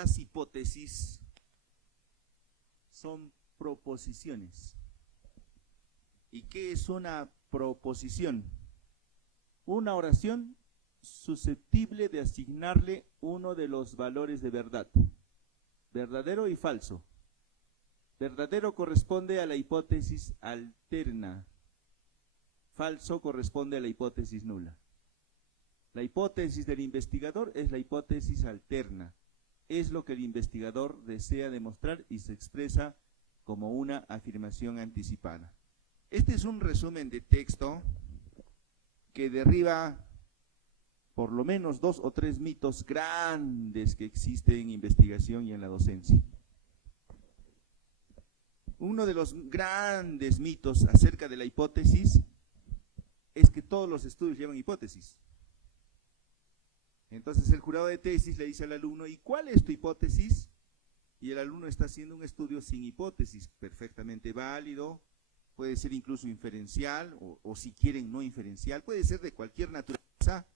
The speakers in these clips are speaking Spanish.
las hipótesis son proposiciones. ¿Y qué es una proposición? Una oración susceptible de asignarle uno de los valores de verdad, verdadero y falso. Verdadero corresponde a la hipótesis alterna, falso corresponde a la hipótesis nula. La hipótesis del investigador es la hipótesis alterna, es lo que el investigador desea demostrar y se expresa como una afirmación anticipada. Este es un resumen de texto que derriba por lo menos 2 o 3 mitos grandes que existen en investigación y en la docencia. Uno de los grandes mitos acerca de la hipótesis es que todos los estudios llevan hipótesis. Entonces el jurado de tesis le dice al alumno, ¿y cuál es tu hipótesis? Y el alumno está haciendo un estudio sin hipótesis, perfectamente válido, puede ser incluso inferencial, o si quieren no inferencial, puede ser de cualquier naturaleza,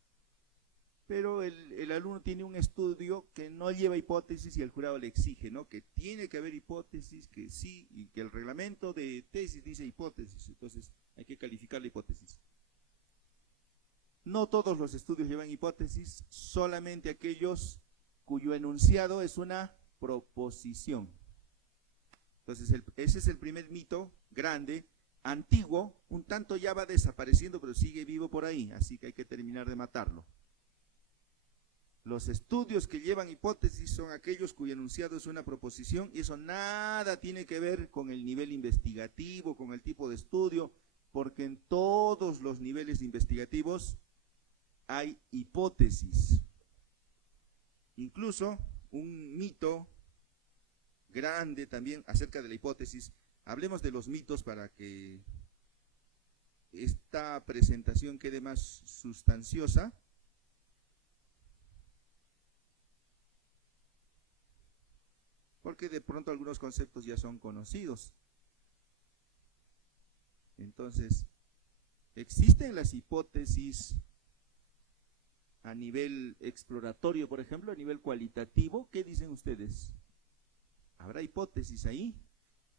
pero el alumno tiene un estudio que no lleva hipótesis y el jurado le exige, ¿no?, que tiene que haber hipótesis, que sí, y que el reglamento de tesis dice hipótesis, entonces hay que calificar la hipótesis. No todos los estudios llevan hipótesis, solamente aquellos cuyo enunciado es una proposición. Entonces ese es el primer mito grande, antiguo, un tanto ya va desapareciendo, pero sigue vivo por ahí, así que hay que terminar de matarlo. Los estudios que llevan hipótesis son aquellos cuyo enunciado es una proposición, y eso nada tiene que ver con el nivel investigativo, con el tipo de estudio, porque en todos los niveles investigativos hay hipótesis. Incluso un mito grande también acerca de la hipótesis. Hablemos de los mitos para que esta presentación quede más sustanciosa. Porque de pronto algunos conceptos ya son conocidos. Entonces, ¿existen las hipótesis a nivel exploratorio, por ejemplo, a nivel cualitativo? ¿Qué dicen ustedes? ¿Habrá hipótesis ahí?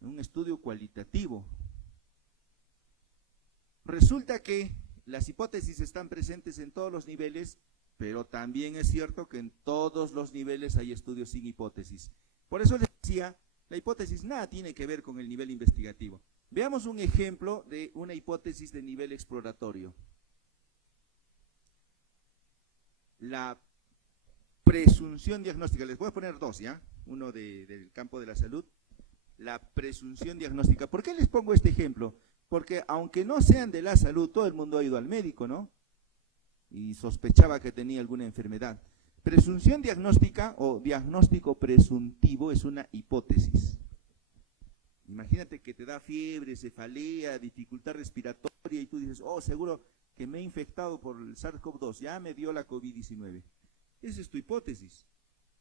En un estudio cualitativo. Resulta que las hipótesis están presentes en todos los niveles, pero también es cierto que en todos los niveles hay estudios sin hipótesis. Por eso les decía, la hipótesis nada tiene que ver con el nivel investigativo. Veamos un ejemplo de una hipótesis de nivel exploratorio. La presunción diagnóstica, les voy a poner 2, ¿ya? Uno del campo de la salud. La presunción diagnóstica. ¿Por qué les pongo este ejemplo? Porque aunque no sean de la salud, todo el mundo ha ido al médico, ¿no? Y sospechaba que tenía alguna enfermedad. Presunción diagnóstica o diagnóstico presuntivo es una hipótesis. Imagínate que te da fiebre, cefalea, dificultad respiratoria y tú dices, oh, seguro que me he infectado por el SARS-CoV-2, ya me dio la COVID-19. Esa es tu hipótesis,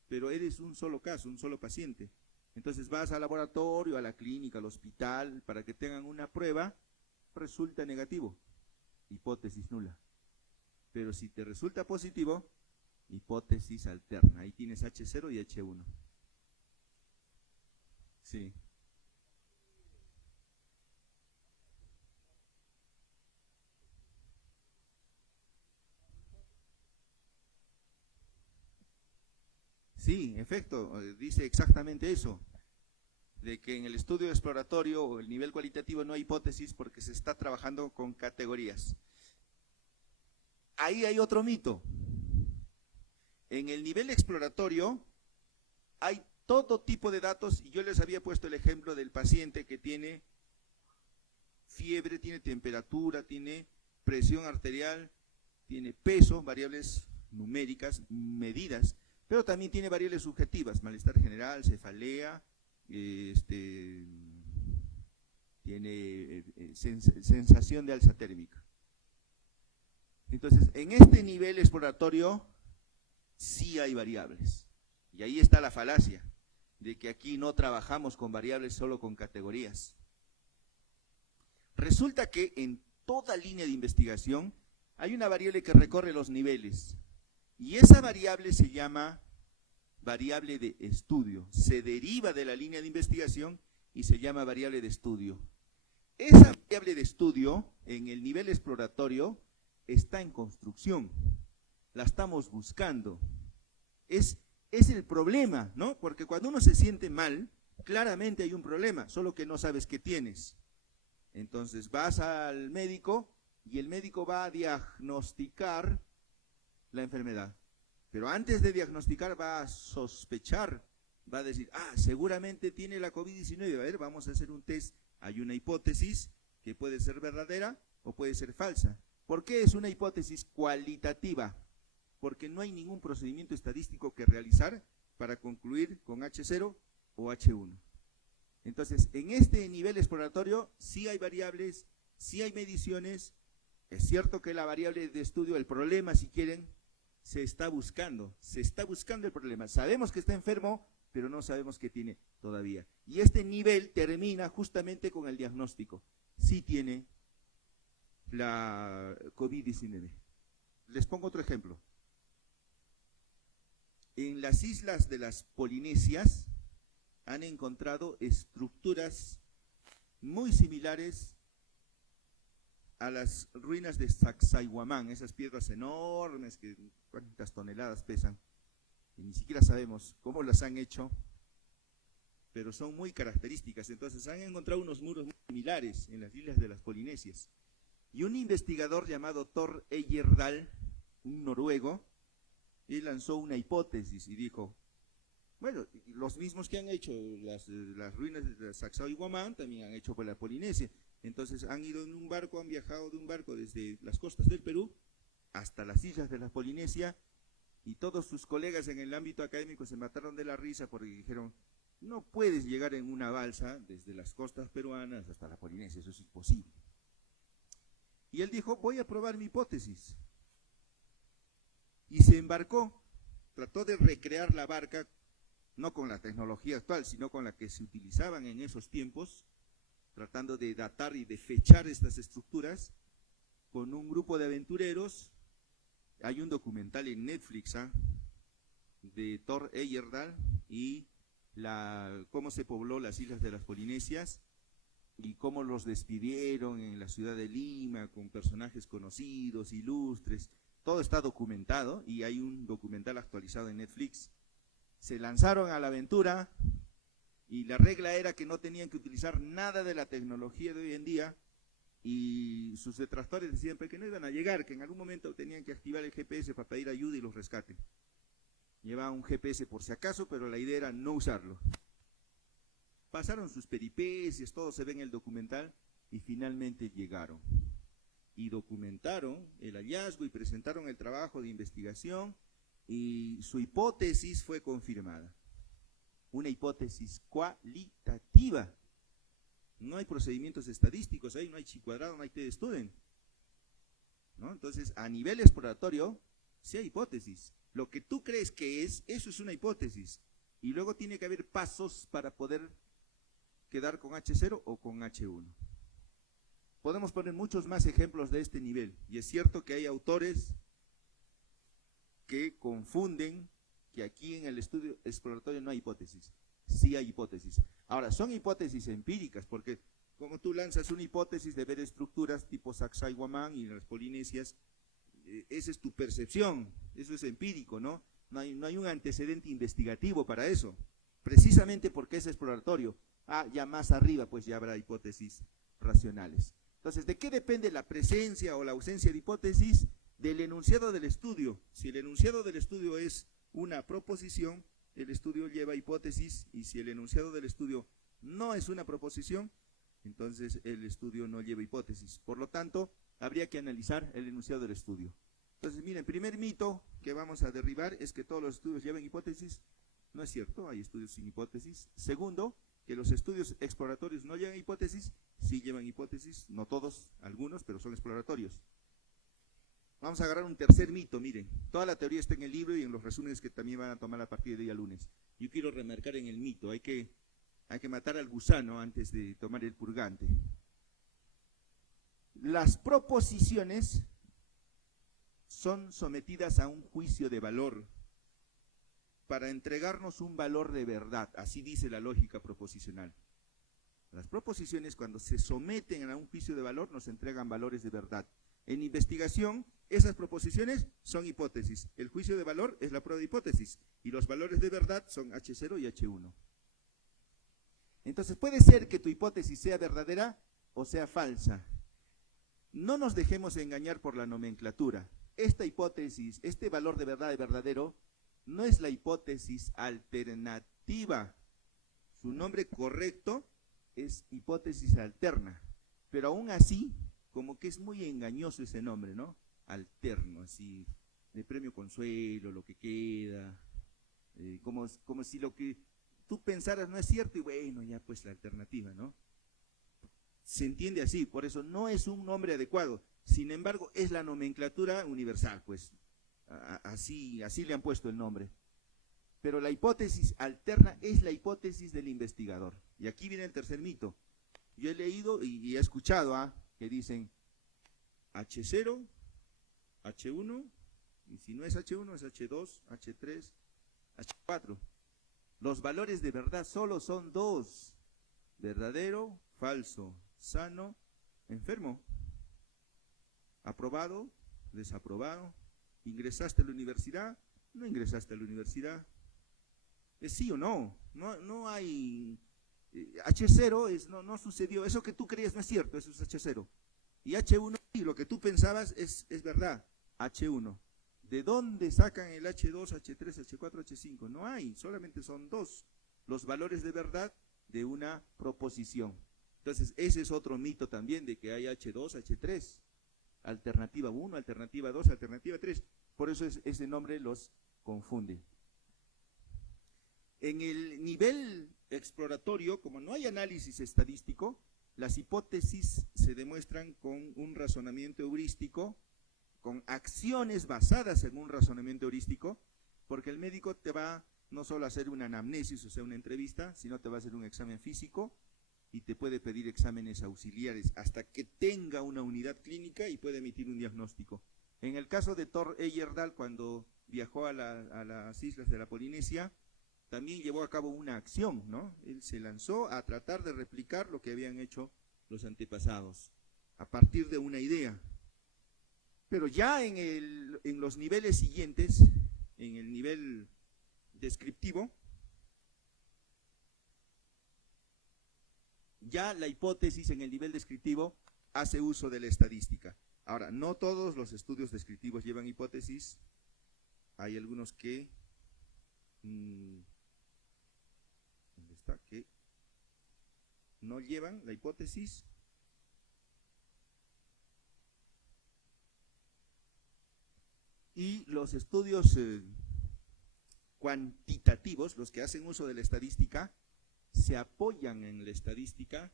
pero eres un solo caso, un solo paciente. Entonces vas al laboratorio, a la clínica, al hospital, para que tengan una prueba, resulta negativo, hipótesis nula. Pero si te resulta positivo, hipótesis alterna, ahí tienes H0 y H1. Sí. Sí, en efecto, dice exactamente eso, de que en el estudio exploratorio o el nivel cualitativo no hay hipótesis porque se está trabajando con categorías. Ahí hay otro mito. En el nivel exploratorio hay todo tipo de datos, y yo les había puesto el ejemplo del paciente que tiene fiebre, tiene temperatura, tiene presión arterial, tiene peso, variables numéricas, medidas, pero también tiene variables subjetivas, malestar general, cefalea, tiene sensación de alza térmica. Entonces, en este nivel exploratorio sí hay variables. Y ahí está la falacia, de que aquí no trabajamos con variables, solo con categorías. Resulta que en toda línea de investigación hay una variable que recorre los niveles. Y esa variable se llama variable de estudio. Se deriva de la línea de investigación y se llama variable de estudio. Esa variable de estudio en el nivel exploratorio está en construcción. La estamos buscando. Es el problema, ¿no? Porque cuando uno se siente mal, claramente hay un problema, solo que no sabes qué tienes. Entonces vas al médico y el médico va a diagnosticar la enfermedad. Pero antes de diagnosticar va a sospechar, va a decir, seguramente tiene la COVID-19, a ver, vamos a hacer un test. Hay una hipótesis que puede ser verdadera o puede ser falsa. ¿Por qué es una hipótesis cualitativa? Porque no hay ningún procedimiento estadístico que realizar para concluir con H0 o H1. Entonces, en este nivel exploratorio sí hay variables, sí hay mediciones. Es cierto que la variable de estudio, el problema, si quieren, se está buscando el problema. Sabemos que está enfermo, pero no sabemos qué tiene todavía. Y este nivel termina justamente con el diagnóstico. Sí tiene la COVID-19. Les pongo otro ejemplo. En las islas de las Polinesias han encontrado estructuras muy similares a las ruinas de Sacsayhuamán, esas piedras enormes que cuántas toneladas pesan, y ni siquiera sabemos cómo las han hecho, pero son muy características. Entonces han encontrado unos muros muy similares en las islas de las Polinesias. Y un investigador llamado Thor Heyerdahl, un noruego, él lanzó una hipótesis y dijo, bueno, los mismos que han hecho las ruinas de Sacsayhuamán también han hecho por la Polinesia. Entonces han ido en un barco, han viajado de un barco desde las costas del Perú hasta las islas de la Polinesia, y todos sus colegas en el ámbito académico se mataron de la risa porque dijeron, no puedes llegar en una balsa desde las costas peruanas hasta la Polinesia, eso es imposible. Y él dijo, voy a probar mi hipótesis. Y se embarcó, trató de recrear la barca, no con la tecnología actual, sino con la que se utilizaban en esos tiempos, tratando de datar y de fechar estas estructuras, con un grupo de aventureros. Hay un documental en Netflix de Thor Heyerdahl y cómo se pobló las islas de las Polinesias y cómo los despidieron en la ciudad de Lima con personajes conocidos, ilustres. Todo está documentado y hay un documental actualizado en Netflix. Se lanzaron a la aventura y la regla era que no tenían que utilizar nada de la tecnología de hoy en día, y sus detractores decían que no iban a llegar, que en algún momento tenían que activar el GPS para pedir ayuda y los rescaten. Llevaban un GPS por si acaso, pero la idea era no usarlo. Pasaron sus peripecias, todo se ve en el documental, y finalmente llegaron. Y documentaron el hallazgo y presentaron el trabajo de investigación, y su hipótesis fue confirmada. Una hipótesis cualitativa. No hay procedimientos estadísticos ahí, no hay chi cuadrado, no hay t de Student, ¿no? Entonces, a nivel exploratorio, sí hay hipótesis. Lo que tú crees que eso es una hipótesis. Y luego tiene que haber pasos para poder quedar con H0 o con H1. Podemos poner muchos más ejemplos de este nivel. Y es cierto que hay autores que confunden que aquí en el estudio exploratorio no hay hipótesis. Sí hay hipótesis. Ahora, son hipótesis empíricas, porque como tú lanzas una hipótesis de ver estructuras tipo Sacsayhuamán y las Polinesias, esa es tu percepción, eso es empírico, ¿no? No hay un antecedente investigativo para eso, precisamente porque es exploratorio. Ya más arriba pues ya habrá hipótesis racionales. Entonces, ¿de qué depende la presencia o la ausencia de hipótesis? Del enunciado del estudio. Si el enunciado del estudio es una proposición, el estudio lleva hipótesis, y si el enunciado del estudio no es una proposición, entonces el estudio no lleva hipótesis. Por lo tanto, habría que analizar el enunciado del estudio. Entonces, miren, primer mito que vamos a derribar es que todos los estudios llevan hipótesis. No es cierto, hay estudios sin hipótesis. Segundo, que los estudios exploratorios no llevan hipótesis. Sí llevan hipótesis, no todos, algunos, pero son exploratorios. Vamos a agarrar un tercer mito, miren, toda la teoría está en el libro y en los resúmenes que también van a tomar a partir de día lunes. Yo quiero remarcar en el mito, hay que matar al gusano antes de tomar el purgante. Las proposiciones son sometidas a un juicio de valor. para entregarnos un valor de verdad. Así dice la lógica proposicional. Las proposiciones, cuando se someten a un juicio de valor, nos entregan valores de verdad. En investigación, esas proposiciones son hipótesis. El juicio de valor es la prueba de hipótesis. Y los valores de verdad son H0 y H1. Entonces, puede ser que tu hipótesis sea verdadera o sea falsa. No nos dejemos engañar por la nomenclatura. Esta hipótesis, este valor de verdad y verdadero, no es la hipótesis alternativa. Su nombre correcto es hipótesis alterna. Pero aún así, como que es muy engañoso ese nombre, ¿no? Alterno, así, de premio consuelo, lo que queda, como si lo que tú pensaras no es cierto y bueno, ya pues la alternativa, ¿no? Se entiende así, por eso no es un nombre adecuado. Sin embargo, es la nomenclatura universal, pues así le han puesto el nombre. Pero la hipótesis alterna es la hipótesis del investigador. Y aquí viene el tercer mito. Yo he leído y he escuchado que dicen H0, H1, y si no es H1 es H2, H3, H4. Los valores de verdad solo son dos: verdadero, falso, sano, enfermo, aprobado, desaprobado, ingresaste a la universidad, no ingresaste a la universidad. Es sí o no, no hay H0 no sucedió, eso que tú creías no es cierto, eso es H0. Y H1, y lo que tú pensabas es verdad, H1. ¿De dónde sacan el H2, H3, H4, H5? No hay, solamente son dos los valores de verdad de una proposición. Entonces, ese es otro mito también de que hay H2, H3, alternativa 1, alternativa 2, alternativa 3. Por eso ese nombre los confunde. En el nivel exploratorio, como no hay análisis estadístico, las hipótesis se demuestran con un razonamiento heurístico, con acciones basadas en un razonamiento heurístico, porque el médico te va no solo a hacer una anamnesis, o sea, una entrevista, sino te va a hacer un examen físico y te puede pedir exámenes auxiliares hasta que tenga una unidad clínica y puede emitir un diagnóstico. En el caso de Thor Heyerdahl, cuando viajó a las islas de la Polinesia, también llevó a cabo una acción, ¿no? Él se lanzó a tratar de replicar lo que habían hecho los antepasados, a partir de una idea. Pero ya en los niveles siguientes, en el nivel descriptivo, ya la hipótesis en el nivel descriptivo hace uso de la estadística. Ahora, no todos los estudios descriptivos llevan hipótesis, hay algunos que que no llevan la hipótesis. Y los estudios cuantitativos, los que hacen uso de la estadística, se apoyan en la estadística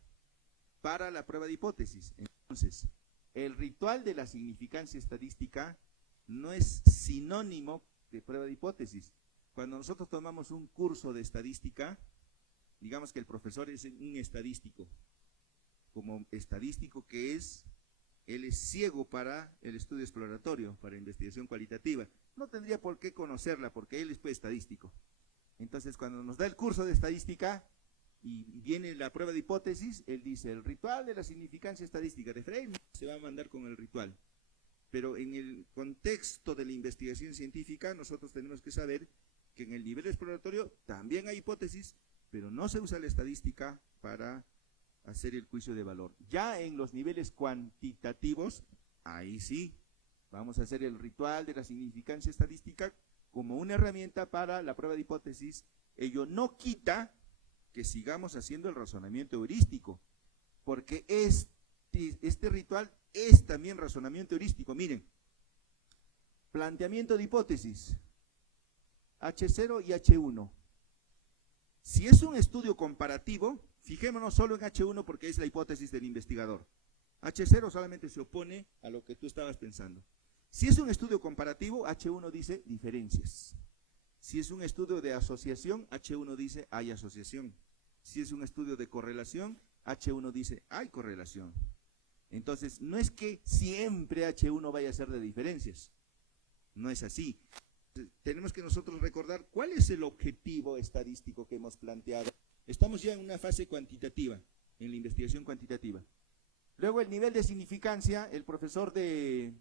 para la prueba de hipótesis. Entonces, el ritual de la significancia estadística no es sinónimo de prueba de hipótesis. Cuando nosotros tomamos un curso de estadística, digamos que el profesor es un estadístico, como estadístico que es, él es ciego para el estudio exploratorio, para investigación cualitativa. No tendría por qué conocerla, porque él es pues estadístico. Entonces, cuando nos da el curso de estadística y viene la prueba de hipótesis, él dice, el ritual de la significancia estadística de Frey se va a mandar con el ritual. Pero en el contexto de la investigación científica, nosotros tenemos que saber que en el nivel exploratorio también hay hipótesis, pero no se usa la estadística para hacer el juicio de valor. Ya en los niveles cuantitativos, ahí sí, vamos a hacer el ritual de la significancia estadística como una herramienta para la prueba de hipótesis. Ello no quita que sigamos haciendo el razonamiento heurístico, porque este ritual es también razonamiento heurístico. Miren, planteamiento de hipótesis, H0 y H1. Si es un estudio comparativo, fijémonos solo en H1 porque es la hipótesis del investigador. H0 solamente se opone a lo que tú estabas pensando. Si es un estudio comparativo, H1 dice diferencias. Si es un estudio de asociación, H1 dice hay asociación. Si es un estudio de correlación, H1 dice hay correlación. Entonces, no es que siempre H1 vaya a ser de diferencias. No es así. Tenemos que nosotros recordar cuál es el objetivo estadístico que hemos planteado. Estamos ya en una fase cuantitativa, en la investigación cuantitativa. Luego el nivel de significancia, el profesor de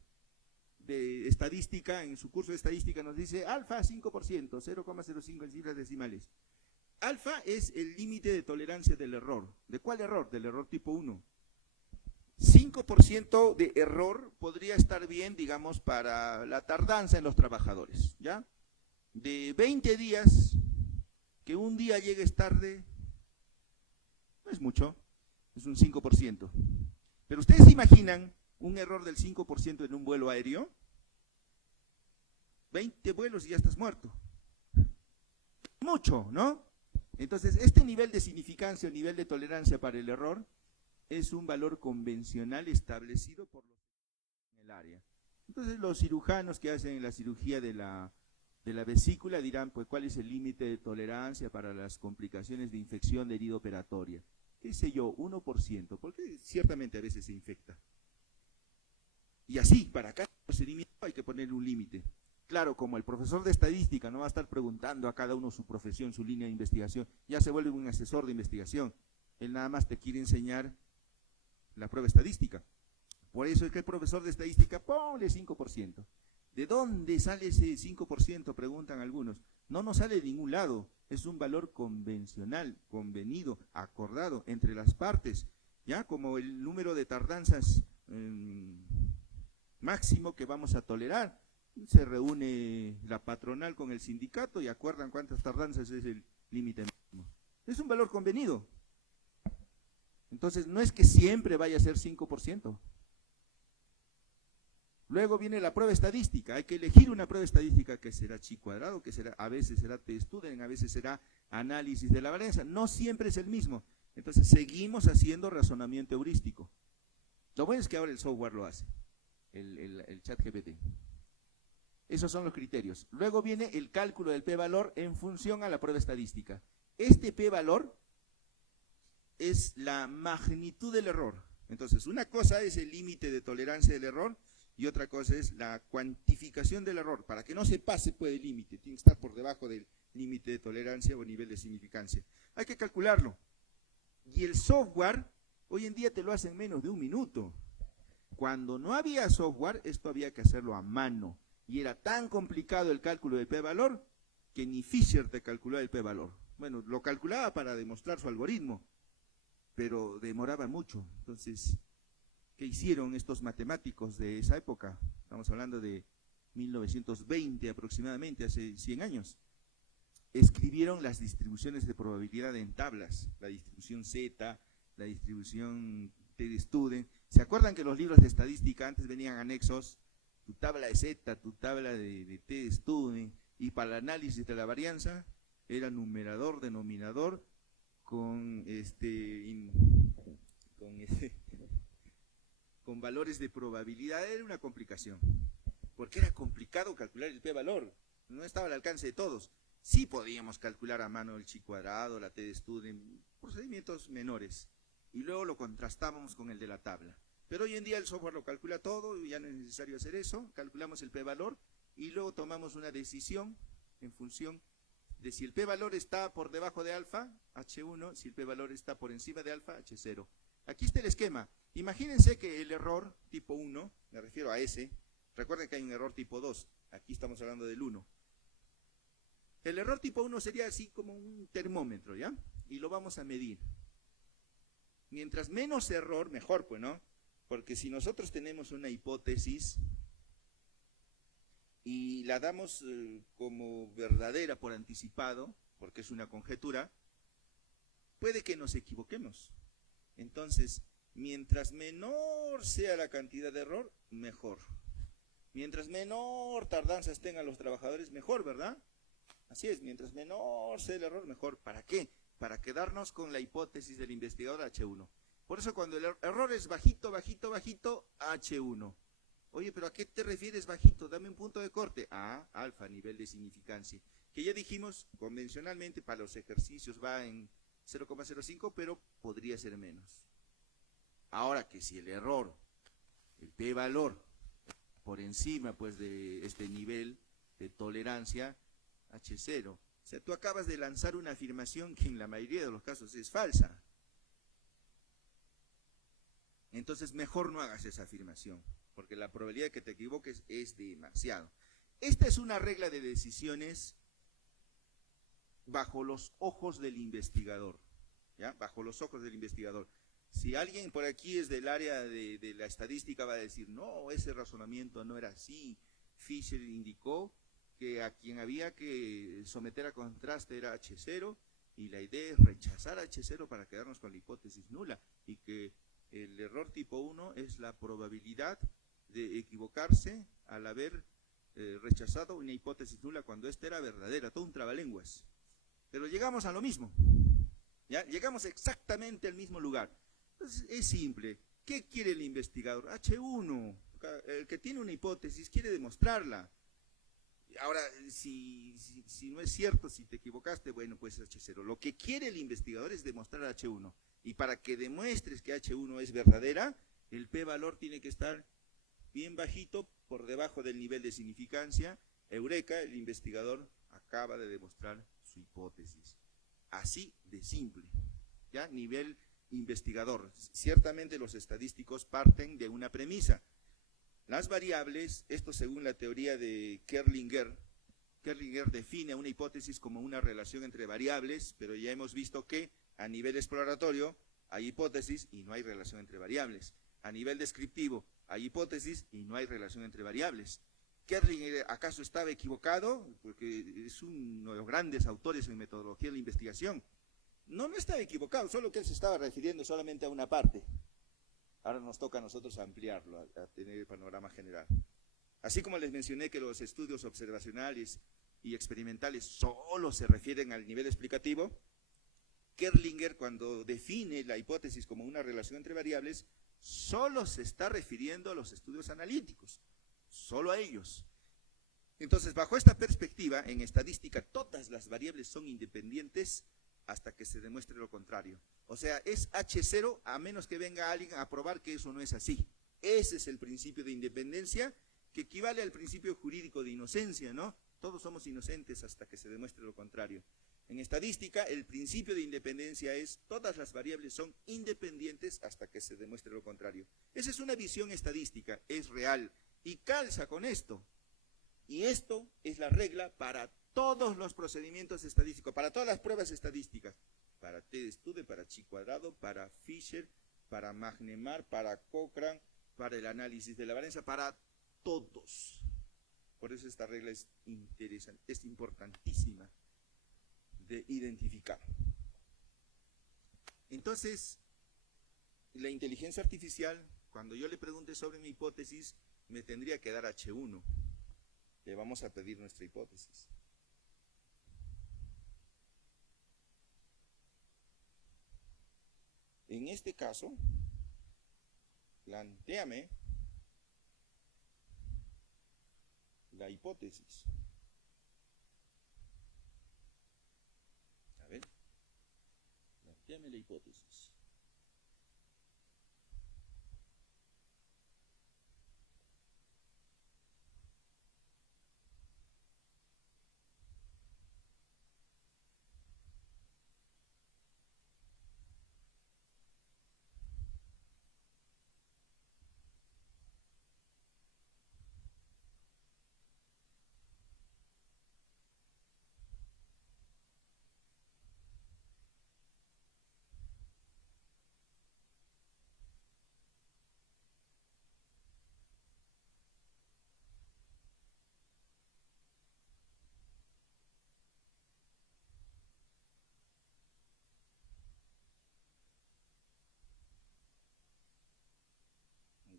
estadística, en su curso de estadística nos dice alfa 5%, 0,05 en cifras decimales. Alfa es el límite de tolerancia del error. ¿De cuál error? Del error tipo 1. 5% de error podría estar bien, digamos, para la tardanza en los trabajadores, ¿ya? De 20 días, que un día llegues tarde, no es mucho, es un 5%. Pero ustedes se imaginan un error del 5% en un vuelo aéreo, 20 vuelos y ya estás muerto. Mucho, ¿no? Entonces, este nivel de significancia o nivel de tolerancia para el error es un valor convencional establecido por los en el área. Entonces, los cirujanos que hacen la cirugía de la vesícula dirán, pues, ¿cuál es el límite de tolerancia para las complicaciones de infección de herida operatoria? ¿Qué sé yo? 1%, porque ciertamente a veces se infecta. Y así, para cada procedimiento hay que poner un límite. Claro, como el profesor de estadística no va a estar preguntando a cada uno su profesión, su línea de investigación, ya se vuelve un asesor de investigación. Él nada más te quiere enseñar la prueba estadística. Por eso es que el profesor de estadística, ponle 5%. ¿De dónde sale ese 5%? Preguntan algunos. No nos sale de ningún lado. Es un valor convencional, convenido, acordado entre las partes. Ya como el número de tardanzas máximo que vamos a tolerar. Se reúne la patronal con el sindicato y acuerdan cuántas tardanzas es el límite máximo. Es un valor convenido. Entonces, no es que siempre vaya a ser 5%. Luego viene la prueba estadística. Hay que elegir una prueba estadística que será chi cuadrado, que será, a veces será t-student, a veces será análisis de la varianza. No siempre es el mismo. Entonces, seguimos haciendo razonamiento heurístico. Lo bueno es que ahora el software lo hace, el ChatGPT. Esos son los criterios. Luego viene el cálculo del p-valor en función a la prueba estadística. Este p-valor es la magnitud del error. Entonces, una cosa es el límite de tolerancia del error y otra cosa es la cuantificación del error. Para que no se pase por el límite, tiene que estar por debajo del límite de tolerancia o nivel de significancia. Hay que calcularlo. Y el software, hoy en día te lo hace en menos de un minuto. Cuando no había software, esto había que hacerlo a mano. Y era tan complicado el cálculo del p-valor que ni Fisher te calculaba el p-valor. Bueno, lo calculaba para demostrar su algoritmo, pero demoraba mucho. Entonces, ¿qué hicieron estos matemáticos de esa época? Estamos hablando de 1920 aproximadamente, hace 100 años. Escribieron las distribuciones de probabilidad en tablas, la distribución Z, la distribución t-student. ¿Se acuerdan que los libros de estadística antes venían anexos? Tu tabla de Z, tu tabla de t-student, y para el análisis de la varianza era numerador, denominador, con valores de probabilidad. Era una complicación, porque era complicado calcular el p-valor, no estaba al alcance de todos. Sí podíamos calcular a mano el chi cuadrado, la t-student, procedimientos menores, y luego lo contrastábamos con el de la tabla. Pero hoy en día el software lo calcula todo, ya no es necesario hacer eso, calculamos el p-valor y luego tomamos una decisión en función de si el p-valor está por debajo de alfa, H1, si el p-valor está por encima de alfa, H0. Aquí está el esquema. Imagínense que el error tipo 1, me refiero a ese, recuerden que hay un error tipo 2, aquí estamos hablando del 1. El error tipo 1 sería así como un termómetro, ¿ya? Y lo vamos a medir. Mientras menos error, mejor, pues, ¿no? Porque si nosotros tenemos una hipótesis y la damos como verdadera por anticipado, porque es una conjetura, puede que nos equivoquemos. Entonces, mientras menor sea la cantidad de error, mejor. Mientras menor tardanzas tengan los trabajadores, mejor, ¿verdad? Así es, mientras menor sea el error, mejor. ¿Para qué? Para quedarnos con la hipótesis del investigador H1. Por eso cuando el error es bajito, bajito, bajito, H1. Oye, ¿pero a qué te refieres bajito? Dame un punto de corte. Ah, alfa, nivel de significancia. Que ya dijimos, convencionalmente para los ejercicios va en 0,05, pero podría ser menos. Ahora que si el error, el p-valor, por encima pues de este nivel, de tolerancia H0. O sea, tú acabas de lanzar una afirmación que en la mayoría de los casos es falsa. Entonces mejor no hagas esa afirmación, porque la probabilidad de que te equivoques es demasiado. Esta es una regla de decisiones bajo los ojos del investigador, ¿ya? Bajo los ojos del investigador. Si alguien por aquí es del área de la estadística, va a decir, no, ese razonamiento no era así. Fisher indicó que a quien había que someter a contraste era H0, y la idea es rechazar H0 para quedarnos con la hipótesis nula, y que el error tipo 1 es la probabilidad de equivocarse al haber rechazado una hipótesis nula cuando esta era verdadera, todo un trabalenguas. Pero llegamos a lo mismo, ¿ya? Llegamos exactamente al mismo lugar. Entonces es simple. ¿Qué quiere el investigador? H1. El que tiene una hipótesis quiere demostrarla. Ahora, si no es cierto, si te equivocaste, bueno, pues H0. Lo que quiere el investigador es demostrar H1. Y para que demuestres que H1 es verdadera, el p-valor tiene que estar bien bajito, por debajo del nivel de significancia. Eureka, el investigador acaba de demostrar su hipótesis. Así de simple. ¿Ya? Nivel investigador. Ciertamente los estadísticos parten de una premisa. Las variables, esto según la teoría de Kerlinger define una hipótesis como una relación entre variables, pero ya hemos visto que a nivel exploratorio hay hipótesis y no hay relación entre variables. A nivel descriptivo hay hipótesis y no hay relación entre variables. ¿Kerlinger acaso estaba equivocado? Porque es uno de los grandes autores en metodología de la investigación. No estaba equivocado, solo que él se estaba refiriendo solamente a una parte. Ahora nos toca a nosotros ampliarlo, a tener el panorama general. Así como les mencioné que los estudios observacionales y experimentales solo se refieren al nivel explicativo, Kerlinger, cuando define la hipótesis como una relación entre variables, solo se está refiriendo a los estudios analíticos, solo a ellos. Entonces, bajo esta perspectiva, en estadística todas las variables son independientes hasta que se demuestre lo contrario. O sea, es H0 a menos que venga alguien a probar que eso no es así. Ese es el principio de independencia, que equivale al principio jurídico de inocencia, ¿no? Todos somos inocentes hasta que se demuestre lo contrario. En estadística, el principio de independencia es todas las variables son independientes hasta que se demuestre lo contrario. Esa es una visión estadística, es real y calza con esto. Y esto es la regla para todos los procedimientos estadísticos, para todas las pruebas estadísticas, para T-Stude, para Chi cuadrado, para Fisher, para Magnemar, para Cochrane, para el análisis de la varianza, para todos. Por eso esta regla es interesante, es importantísima de identificar. Entonces, la inteligencia artificial, cuando yo le pregunte sobre mi hipótesis, me tendría que dar H1. Le vamos a pedir nuestra hipótesis. En este caso, plantéame la hipótesis. A ver, plantéame la hipótesis.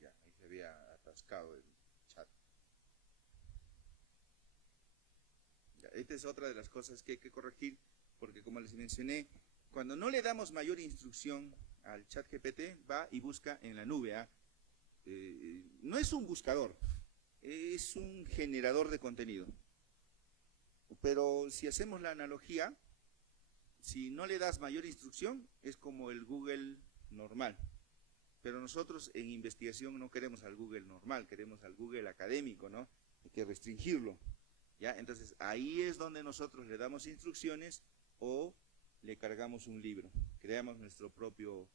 Ya, ahí se había atascado el chat. Ya, esta es otra de las cosas que hay que corregir, porque como les mencioné, cuando no le damos mayor instrucción al chat GPT, va y busca en la nube. No es un buscador, es un generador de contenido. Pero si hacemos la analogía, si no le das mayor instrucción, es como el Google normal. Pero nosotros en investigación no queremos al Google normal, queremos al Google académico, ¿no? Hay que restringirlo. ¿Ya? Entonces, ahí es donde nosotros le damos instrucciones o le cargamos un libro. Creamos nuestro propio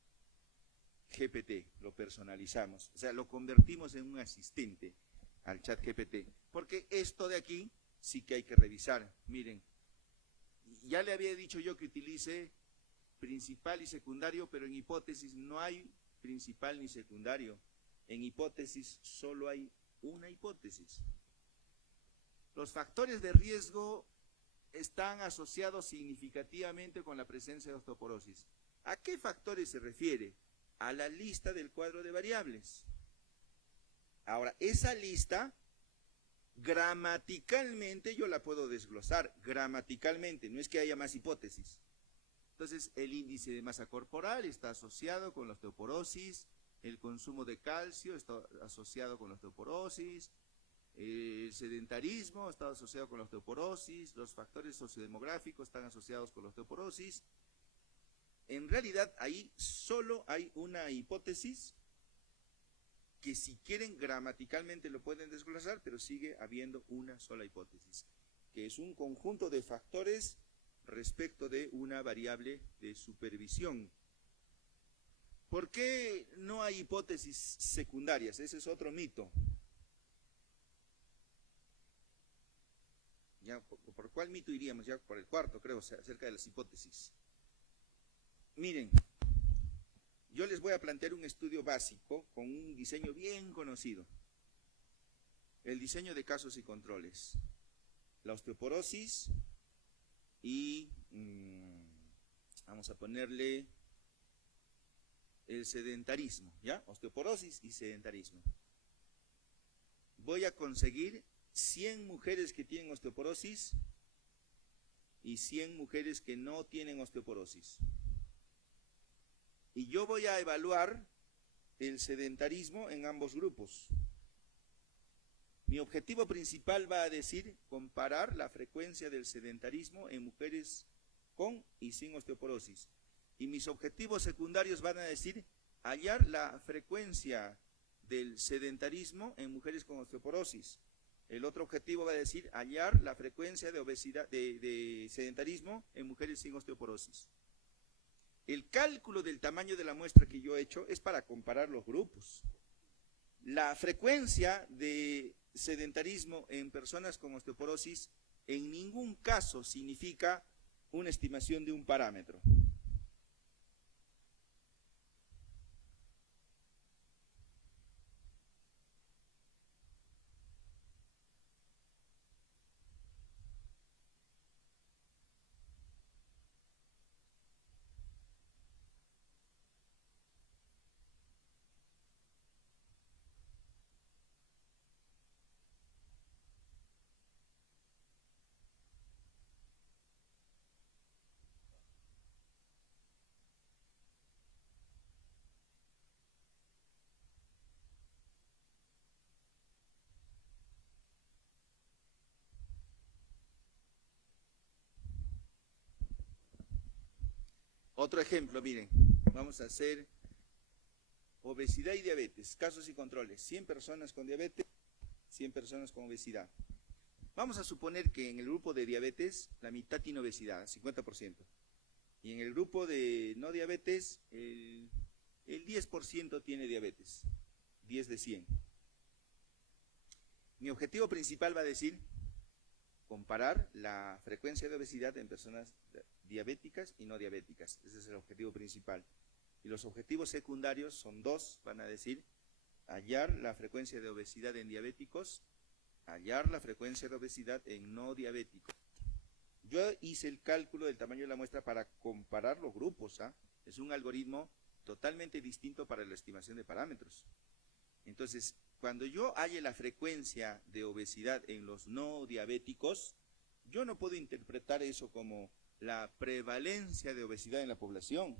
GPT, lo personalizamos. O sea, lo convertimos en un asistente al chat GPT. Porque esto de aquí sí que hay que revisar. Miren, ya le había dicho yo que utilice principal y secundario, pero en hipótesis no hay principal ni secundario. En hipótesis solo hay una hipótesis. Los factores de riesgo están asociados significativamente con la presencia de osteoporosis. ¿A qué factores se refiere? A la lista del cuadro de variables. Ahora, esa lista, gramaticalmente yo la puedo desglosar, gramaticalmente, no es que haya más hipótesis. Entonces, el índice de masa corporal está asociado con la osteoporosis, el consumo de calcio está asociado con la osteoporosis, el sedentarismo está asociado con la osteoporosis, los factores sociodemográficos están asociados con la osteoporosis. En realidad, ahí solo hay una hipótesis que si quieren gramaticalmente lo pueden desglosar, pero sigue habiendo una sola hipótesis, que es un conjunto de factores respecto de una variable de supervisión. ¿Por qué no hay hipótesis secundarias? Ese es otro mito. Ya, ¿por cuál mito iríamos? Ya por el cuarto, creo, acerca de las hipótesis. Miren, yo les voy a plantear un estudio básico con un diseño bien conocido. El diseño de casos y controles. La osteoporosis y vamos a ponerle el sedentarismo, ¿ya? Osteoporosis y sedentarismo. Voy a conseguir 100 mujeres que tienen osteoporosis y 100 mujeres que no tienen osteoporosis. Y yo voy a evaluar el sedentarismo en ambos grupos. Mi objetivo principal va a decir comparar la frecuencia del sedentarismo en mujeres con y sin osteoporosis. Y mis objetivos secundarios van a decir hallar la frecuencia del sedentarismo en mujeres con osteoporosis. El otro objetivo va a decir hallar la frecuencia de obesidad, de sedentarismo en mujeres sin osteoporosis. El cálculo del tamaño de la muestra que yo he hecho es para comparar los grupos. La frecuencia de sedentarismo en personas con osteoporosis en ningún caso significa una estimación de un parámetro. Otro ejemplo, miren, vamos a hacer obesidad y diabetes, casos y controles, 100 personas con diabetes, 100 personas con obesidad. Vamos a suponer que en el grupo de diabetes la mitad tiene obesidad, 50%, y en el grupo de no diabetes el 10% tiene diabetes, 10 de 100. Mi objetivo principal va a decir comparar la frecuencia de obesidad en personas diabéticas y no diabéticas. Ese es el objetivo principal. Y los objetivos secundarios son dos, van a decir hallar la frecuencia de obesidad en diabéticos, hallar la frecuencia de obesidad en no diabéticos. Yo hice el cálculo del tamaño de la muestra para comparar los grupos, ¿ah? Es un algoritmo totalmente distinto para la estimación de parámetros. Entonces, cuando yo halle la frecuencia de obesidad en los no diabéticos, yo no puedo interpretar eso como la prevalencia de obesidad en la población,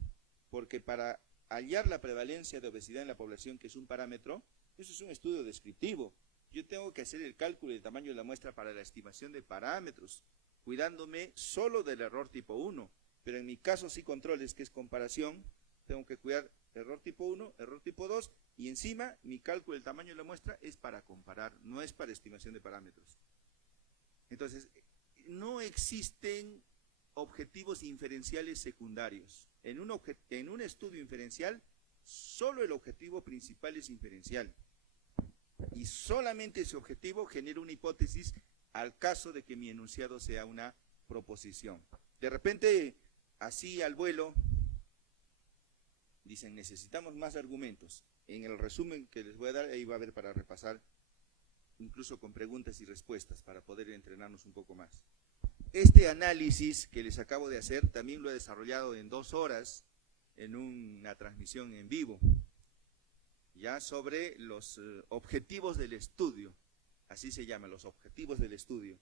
porque para hallar la prevalencia de obesidad en la población, que es un parámetro, eso es un estudio descriptivo. Yo tengo que hacer el cálculo del tamaño de la muestra para la estimación de parámetros, cuidándome solo del error tipo 1, pero en mi caso sí controles, que es comparación, tengo que cuidar error tipo 1, error tipo 2, y encima mi cálculo del tamaño de la muestra es para comparar, no es para estimación de parámetros. Entonces, no existen objetivos inferenciales secundarios. En un estudio inferencial, solo el objetivo principal es inferencial. Y solamente ese objetivo genera una hipótesis al caso de que mi enunciado sea una proposición. De repente, así al vuelo, dicen, necesitamos más argumentos. En el resumen que les voy a dar, ahí va a haber para repasar, incluso con preguntas y respuestas, para poder entrenarnos un poco más. Este análisis que les acabo de hacer, también lo he desarrollado en 2 horas, en una transmisión en vivo, ya sobre los objetivos del estudio, así se llama, los objetivos del estudio.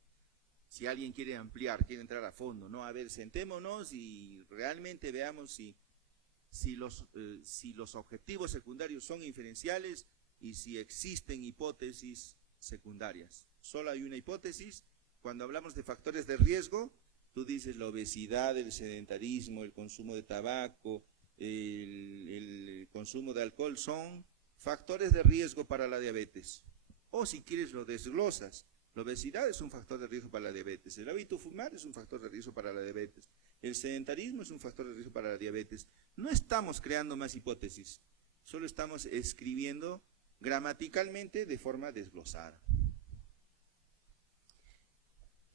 Si alguien quiere ampliar, quiere entrar a fondo, ¿no? A ver, sentémonos y realmente veamos si los objetivos secundarios son inferenciales y si existen hipótesis secundarias. Solo hay una hipótesis. Cuando hablamos de factores de riesgo, tú dices la obesidad, el sedentarismo, el consumo de tabaco, el consumo de alcohol son factores de riesgo para la diabetes. O si quieres lo desglosas. La obesidad es un factor de riesgo para la diabetes. El hábito de fumar es un factor de riesgo para la diabetes. El sedentarismo es un factor de riesgo para la diabetes. No estamos creando más hipótesis. Solo estamos escribiendo gramaticalmente de forma desglosada.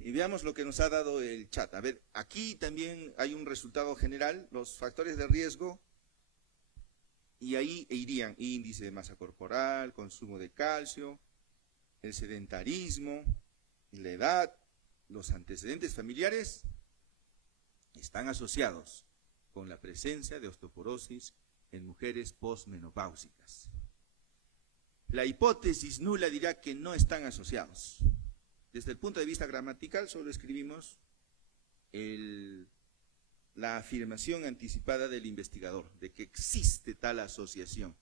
Y veamos lo que nos ha dado el chat. A ver, aquí también hay un resultado general, los factores de riesgo, y ahí irían índice de masa corporal, consumo de calcio, el sedentarismo, la edad, los antecedentes familiares, están asociados con la presencia de osteoporosis en mujeres posmenopáusicas. La hipótesis nula dirá que no están asociados. Desde el punto de vista gramatical solo escribimos la afirmación anticipada del investigador, de que existe tal asociación.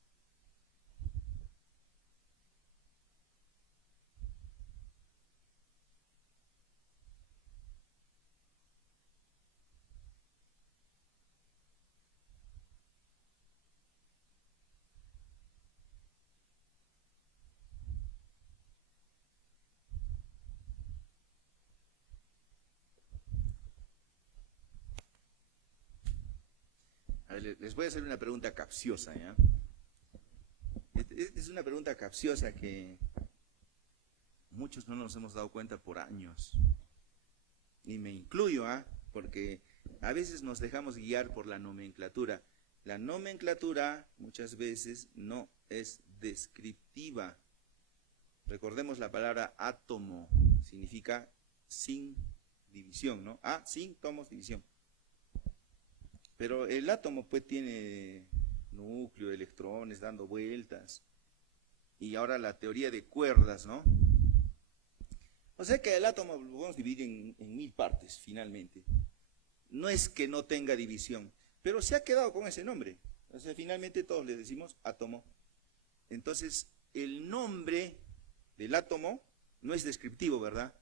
A ver, les voy a hacer una pregunta capciosa, ¿ya? Es una pregunta capciosa que muchos no nos hemos dado cuenta por años. Y me incluyo, porque a veces nos dejamos guiar por la nomenclatura. La nomenclatura muchas veces no es descriptiva. Recordemos la palabra átomo, significa sin división, ¿no? Sin tomos, división. Pero el átomo pues tiene núcleo, electrones dando vueltas. Y ahora la teoría de cuerdas, ¿no? O sea que el átomo lo vamos a dividir en 1000 partes, finalmente. No es que no tenga división, pero se ha quedado con ese nombre. O sea, finalmente todos le decimos átomo. Entonces, el nombre del átomo no es descriptivo, ¿verdad?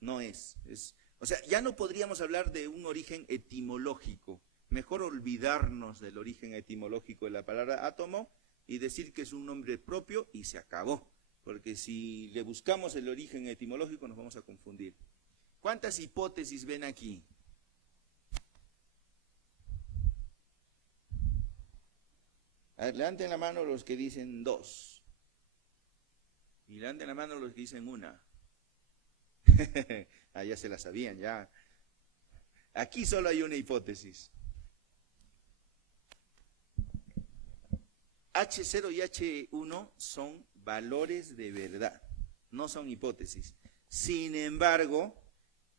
No es. O sea, ya no podríamos hablar de un origen etimológico. Mejor olvidarnos del origen etimológico de la palabra átomo y decir que es un nombre propio y se acabó. Porque si le buscamos el origen etimológico nos vamos a confundir. ¿Cuántas hipótesis ven aquí? A ver, levanten la mano los que dicen 2. Y levanten la mano los que dicen 1. Ya se la sabían, ya. Aquí solo hay una hipótesis. H0 y H1 son valores de verdad, no son hipótesis. Sin embargo,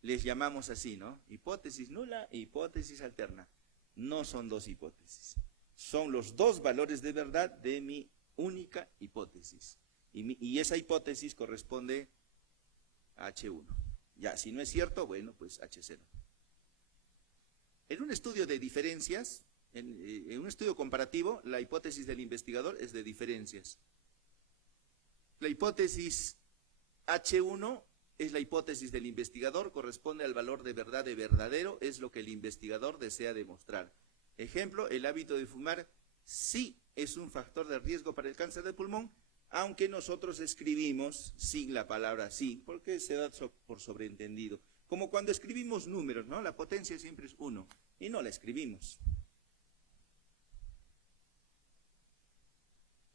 les llamamos así, ¿no? Hipótesis nula e hipótesis alterna. No son 2 hipótesis. Son los 2 valores de verdad de mi única hipótesis. Y esa hipótesis corresponde a H1. Ya, si no es cierto, bueno, pues H0. En un estudio de diferencias, en un estudio comparativo, la hipótesis del investigador es de diferencias. La hipótesis H1 es la hipótesis del investigador, corresponde al valor de verdad de verdadero, es lo que el investigador desea demostrar. Ejemplo, el hábito de fumar sí es un factor de riesgo para el cáncer de pulmón, aunque nosotros escribimos sin la palabra sin, porque se da por sobreentendido. Como cuando escribimos números, ¿no? La potencia siempre es 1 y no la escribimos.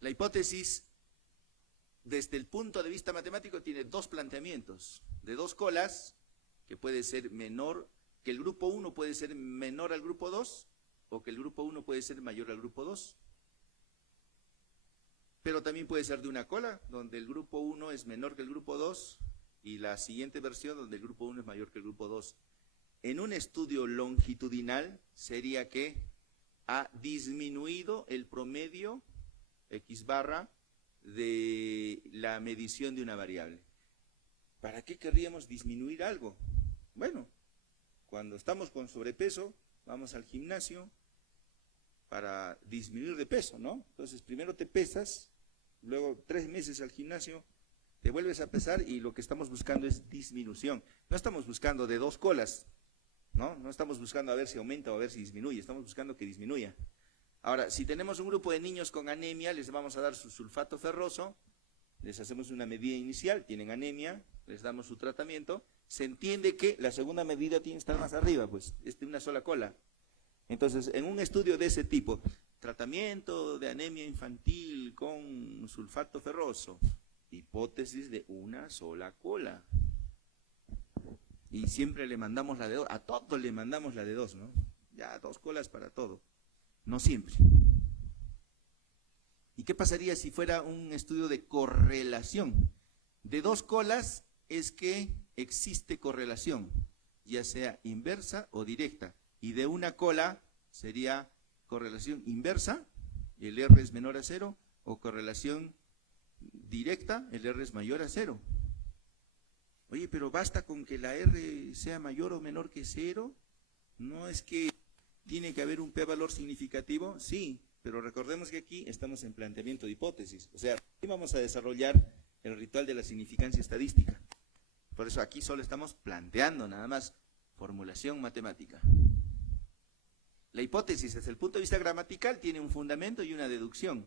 La hipótesis, desde el punto de vista matemático, tiene dos planteamientos, de dos colas, que puede ser menor, que el grupo 1 puede ser menor al grupo 2, o que el grupo 1 puede ser mayor al grupo 2. Pero también puede ser de una cola, donde el grupo 1 es menor que el grupo 2, y la siguiente versión donde el grupo 1 es mayor que el grupo 2. En un estudio longitudinal sería que ha disminuido el promedio X barra de la medición de una variable. ¿Para qué querríamos disminuir algo? Bueno, cuando estamos con sobrepeso, vamos al gimnasio para disminuir de peso, ¿no? Entonces primero te pesas, luego 3 meses al gimnasio, te vuelves a pesar y lo que estamos buscando es disminución. No estamos buscando de dos colas, ¿no? No estamos buscando a ver si aumenta o a ver si disminuye, estamos buscando que disminuya. Ahora, si tenemos un grupo de niños con anemia, les vamos a dar su sulfato ferroso, les hacemos una medida inicial, tienen anemia, les damos su tratamiento, se entiende que la segunda medida tiene que estar más arriba, pues es de una sola cola. Entonces, en un estudio de ese tipo, tratamiento de anemia infantil con sulfato ferroso, hipótesis de una sola cola. Y siempre le mandamos la de 2, a todos le mandamos la de 2, ¿no? Ya 2 colas para todo. No siempre. ¿Y qué pasaría si fuera un estudio de correlación? De 2 colas es que existe correlación, ya sea inversa o directa. Y de una cola sería correlación inversa, el R es menor a 0, o correlación directa, el R es mayor a 0. Oye, pero basta con que la R sea mayor o menor que 0, ¿no es que tiene que haber un p-valor significativo? Sí, pero recordemos que aquí estamos en planteamiento de hipótesis, o sea, aquí vamos a desarrollar el ritual de la significancia estadística. Por eso aquí solo estamos planteando nada más formulación matemática. La hipótesis desde el punto de vista gramatical tiene un fundamento y una deducción.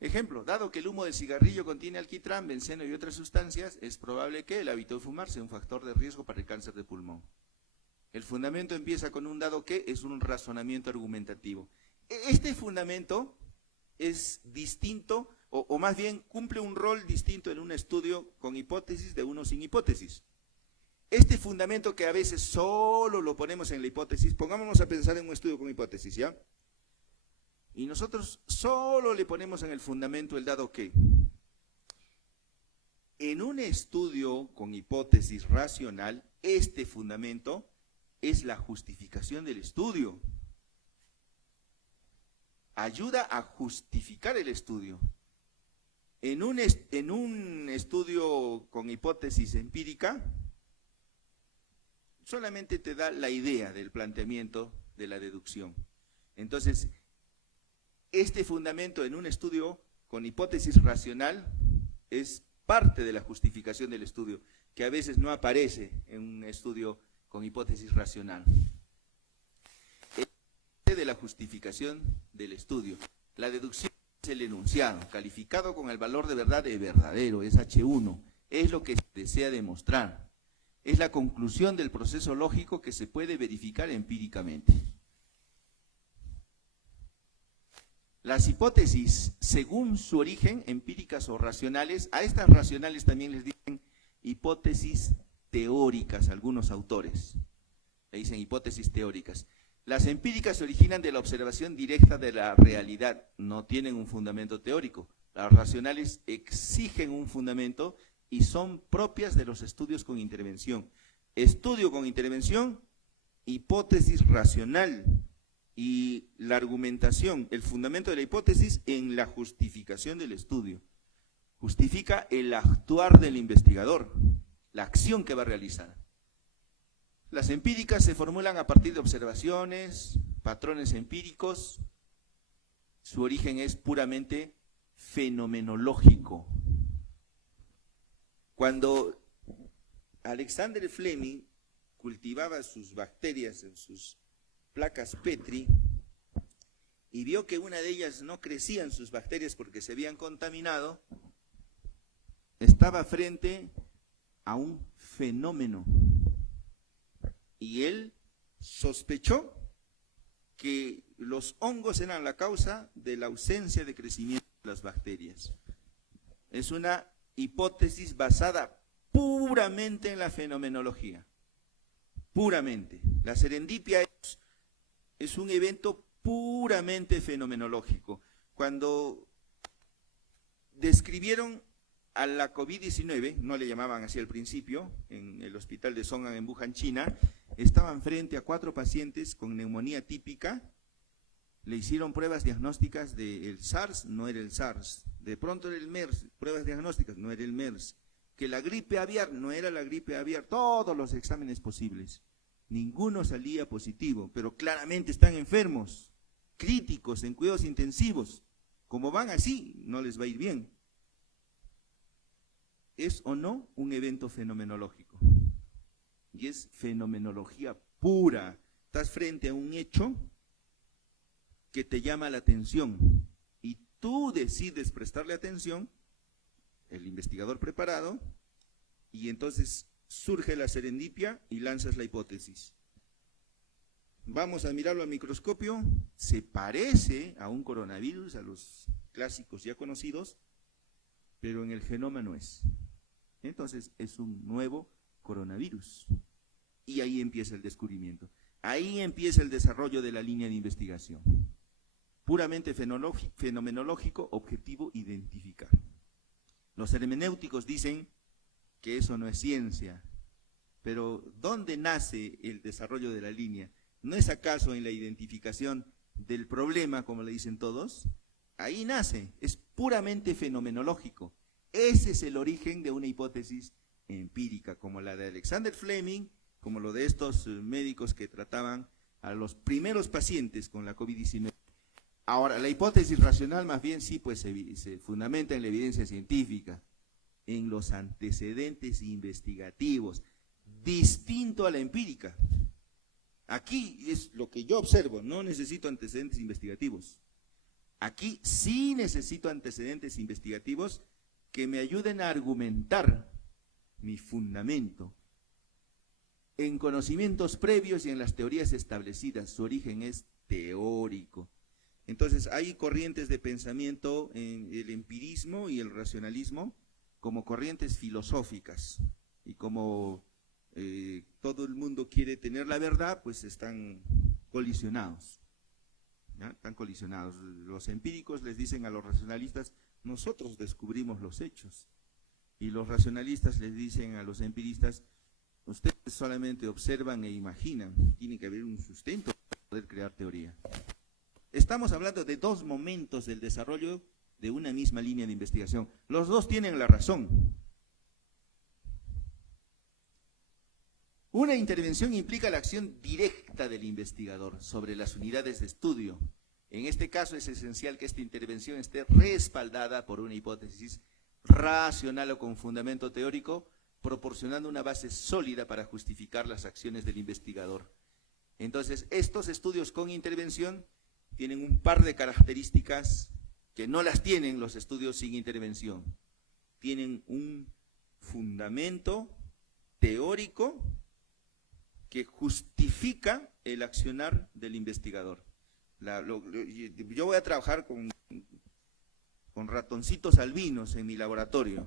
Ejemplo, dado que el humo del cigarrillo contiene alquitrán, benceno y otras sustancias, es probable que el hábito de fumar sea un factor de riesgo para el cáncer de pulmón. El fundamento empieza con un dado que es un razonamiento argumentativo. Este fundamento es distinto, o más bien cumple un rol distinto en un estudio con hipótesis de uno sin hipótesis. Este fundamento que a veces solo lo ponemos en la hipótesis, pongámonos a pensar en un estudio con hipótesis, ¿ya? Y nosotros solo le ponemos en el fundamento el dado que. En un estudio con hipótesis racional, este fundamento es la justificación del estudio. Ayuda a justificar el estudio. En un estudio con hipótesis empírica, solamente te da la idea del planteamiento de la deducción. Entonces, este fundamento en un estudio con hipótesis racional es parte de la justificación del estudio, que a veces no aparece en un estudio con hipótesis racional. Es parte de la justificación del estudio. La deducción es el enunciado, calificado con el valor de verdad de verdadero, es H1, es lo que se desea demostrar. Es la conclusión del proceso lógico que se puede verificar empíricamente. Las hipótesis, según su origen, empíricas o racionales, a estas racionales también les dicen hipótesis teóricas, algunos autores. Le dicen hipótesis teóricas. Las empíricas se originan de la observación directa de la realidad, no tienen un fundamento teórico. Las racionales exigen un fundamento y son propias de los estudios con intervención. Estudio con intervención, hipótesis racional y la argumentación, el fundamento de la hipótesis en la justificación del estudio. Justifica el actuar del investigador, la acción que va a realizar. Las empíricas se formulan a partir de observaciones, patrones empíricos. Su origen es puramente fenomenológico. Cuando Alexander Fleming cultivaba sus bacterias en sus placas Petri, y vio que una de ellas no crecían sus bacterias porque se habían contaminado, estaba frente a un fenómeno. Y él sospechó que los hongos eran la causa de la ausencia de crecimiento de las bacterias. Es una hipótesis basada puramente en la fenomenología. Puramente. La serendipia es un evento puramente fenomenológico. Cuando describieron a la COVID-19, no le llamaban así al principio, en el hospital de Song'an en Wuhan, China, estaban frente a 4 pacientes con neumonía típica, le hicieron pruebas diagnósticas del SARS, no era el SARS, de pronto era el MERS, pruebas diagnósticas, no era el MERS, que la gripe aviar, no era la gripe aviar, todos los exámenes posibles, ninguno salía positivo, pero claramente están enfermos, críticos, en cuidados intensivos, como van así, no les va a ir bien. ¿Es o no un evento fenomenológico? Y es fenomenología pura. Estás frente a un hecho que te llama la atención y tú decides prestarle atención, el investigador preparado, y entonces surge la serendipia y lanzas la hipótesis. Vamos a mirarlo al microscopio, se parece a un coronavirus, a los clásicos ya conocidos, pero en el genoma no es. Entonces es un nuevo coronavirus. Y ahí empieza el descubrimiento. Ahí empieza el desarrollo de la línea de investigación. Puramente fenomenológico, objetivo, identificar. Los hermenéuticos dicen que eso no es ciencia. Pero ¿dónde nace el desarrollo de la línea? ¿No es acaso en la identificación del problema, como le dicen todos? Ahí nace, es puramente fenomenológico. Ese es el origen de una hipótesis empírica, como la de Alexander Fleming, como lo de estos médicos que trataban a los primeros pacientes con la COVID-19. Ahora, la hipótesis racional más bien sí, pues se fundamenta en la evidencia científica, en los antecedentes investigativos, distinto a la empírica. Aquí es lo que yo observo, no necesito antecedentes investigativos. Aquí sí necesito antecedentes investigativos que me ayuden a argumentar mi fundamento. En conocimientos previos y en las teorías establecidas, su origen es teórico. Entonces hay corrientes de pensamiento en el empirismo y el racionalismo como corrientes filosóficas, y como todo el mundo quiere tener la verdad, pues están colisionados. ¿Ya? Están colisionados. Los empíricos les dicen a los racionalistas: nosotros descubrimos los hechos. Y los racionalistas les dicen a los empiristas: ustedes solamente observan e imaginan, tiene que haber un sustento para poder crear teoría. Estamos hablando de 2 momentos del desarrollo de una misma línea de investigación. Los 2 tienen la razón. Una intervención implica la acción directa del investigador sobre las unidades de estudio. En este caso es esencial que esta intervención esté respaldada por una hipótesis racional o con fundamento teórico, proporcionando una base sólida para justificar las acciones del investigador. Entonces, estos estudios con intervención tienen un par de características que no las tienen los estudios sin intervención. Tienen un fundamento teórico que justifica el accionar del investigador. Yo voy a trabajar con ratoncitos albinos en mi laboratorio,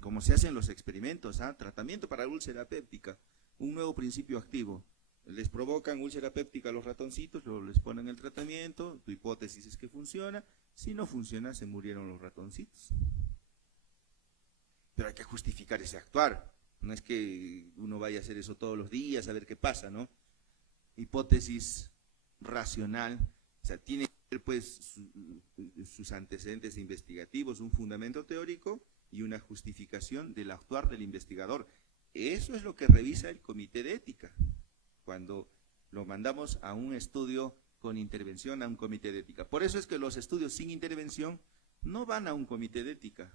como se hacen los experimentos, tratamiento para úlcera péptica, un nuevo principio activo. Les provocan úlcera péptica a los ratoncitos, luego les ponen el tratamiento, tu hipótesis es que funciona, si no funciona, se murieron los ratoncitos. Pero hay que justificar ese actuar. No es que uno vaya a hacer eso todos los días, a ver qué pasa, ¿no? Hipótesis racional, o sea, tiene que ver pues sus antecedentes investigativos, un fundamento teórico y una justificación del actuar del investigador. Eso es lo que revisa el comité de ética, cuando lo mandamos a un estudio con intervención a un comité de ética. Por eso es que los estudios sin intervención no van a un comité de ética.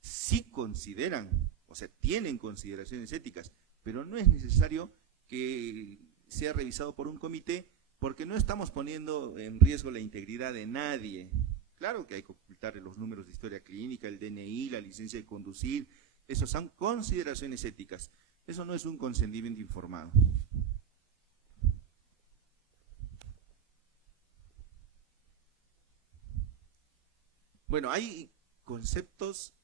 Sí consideran, o sea, tienen consideraciones éticas, pero no es necesario que sea revisado por un comité, porque no estamos poniendo en riesgo la integridad de nadie. Claro que hay que ocultar los números de historia clínica, el DNI, la licencia de conducir, esos son consideraciones éticas. Eso no es un consentimiento informado. Bueno, hay conceptos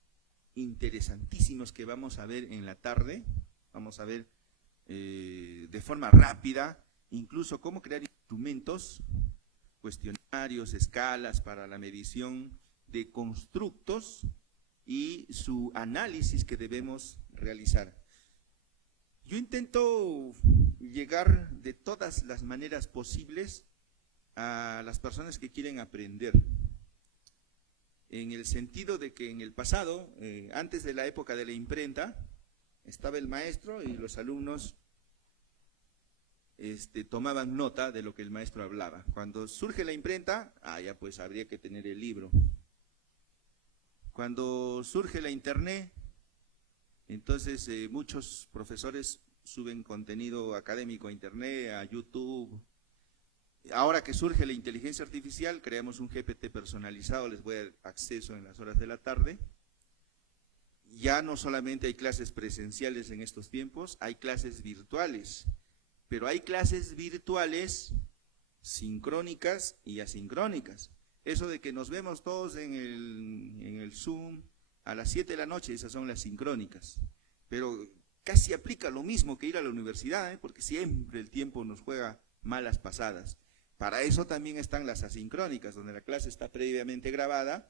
interesantísimos que vamos a ver en la tarde. Vamos a ver de forma rápida, incluso cómo crear instrumentos, cuestionarios, escalas para la medición de constructos y su análisis que debemos realizar. Yo intento llegar de todas las maneras posibles a las personas que quieren aprender, en el sentido de que en el pasado, antes de la época de la imprenta, estaba el maestro y los alumnos tomaban nota de lo que el maestro hablaba. Cuando surge la imprenta, ya pues habría que tener el libro. Cuando surge la internet, entonces muchos profesores suben contenido académico a internet, a YouTube. Ahora que surge la inteligencia artificial, creamos un GPT personalizado, les voy a dar acceso en las horas de la tarde. Ya no solamente hay clases presenciales en estos tiempos, hay clases virtuales, pero hay clases virtuales sincrónicas y asincrónicas. Eso de que nos vemos todos en el Zoom a las 7 de la noche, esas son las sincrónicas. Pero casi aplica lo mismo que ir a la universidad, porque siempre el tiempo nos juega malas pasadas. Para eso también están las asincrónicas, donde la clase está previamente grabada,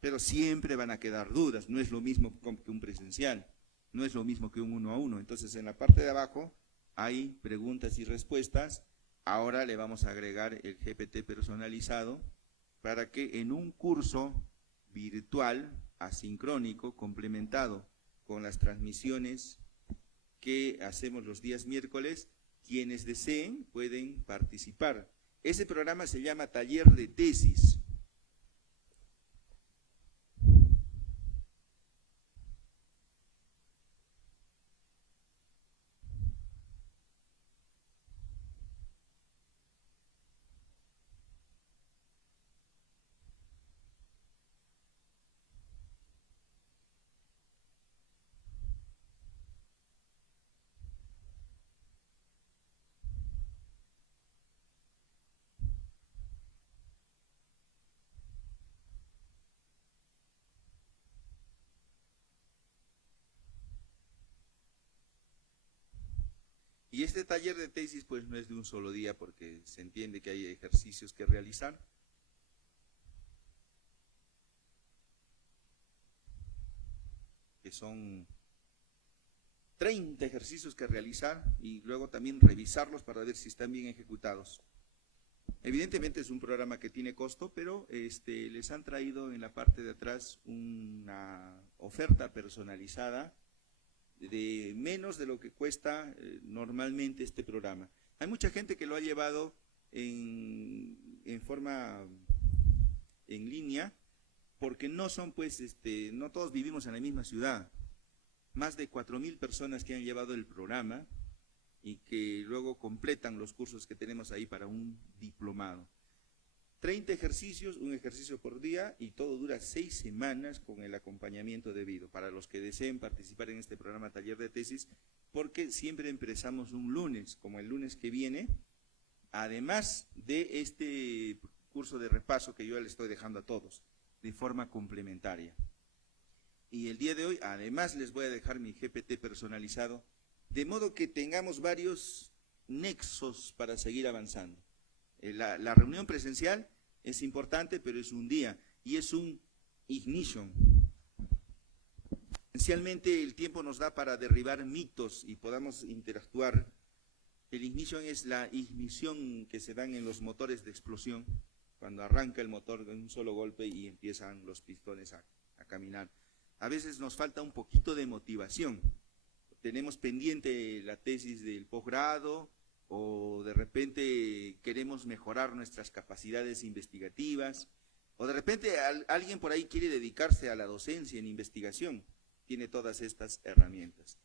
pero siempre van a quedar dudas. No es lo mismo que un presencial, no es lo mismo que un 1 a 1. Entonces en la parte de abajo hay preguntas y respuestas. Ahora le vamos a agregar el GPT personalizado para que en un curso virtual, asincrónico, complementado con las transmisiones que hacemos los días miércoles, quienes deseen pueden participar. Ese programa se llama Taller de Tesis. Y este taller de tesis pues no es de un solo día, porque se entiende que hay ejercicios que realizar. Que son 30 ejercicios que realizar y luego también revisarlos para ver si están bien ejecutados. Evidentemente es un programa que tiene costo, pero les han traído en la parte de atrás una oferta personalizada de menos de lo que cuesta normalmente este programa. Hay mucha gente que lo ha llevado en forma en línea, porque no son pues, no todos vivimos en la misma ciudad. Más de 4.000 personas que han llevado el programa y que luego completan los cursos que tenemos ahí para un diplomado. 30 ejercicios, un ejercicio por día, y todo dura 6 semanas con el acompañamiento debido para los que deseen participar en este programa Taller de Tesis, porque siempre empezamos un lunes, como el lunes que viene, además de este curso de repaso que yo les estoy dejando a todos, de forma complementaria. Y el día de hoy, además, les voy a dejar mi GPT personalizado, de modo que tengamos varios nexos para seguir avanzando. La reunión presencial es importante, pero es un día y es un ignition. Esencialmente el tiempo nos da para derribar mitos y podamos interactuar. El ignition es la ignición que se dan en los motores de explosión, cuando arranca el motor de un solo golpe y empiezan los pistones a caminar. A veces nos falta un poquito de motivación. Tenemos pendiente la tesis del posgrado, o de repente queremos mejorar nuestras capacidades investigativas, o de repente alguien por ahí quiere dedicarse a la docencia en investigación, tiene todas estas herramientas.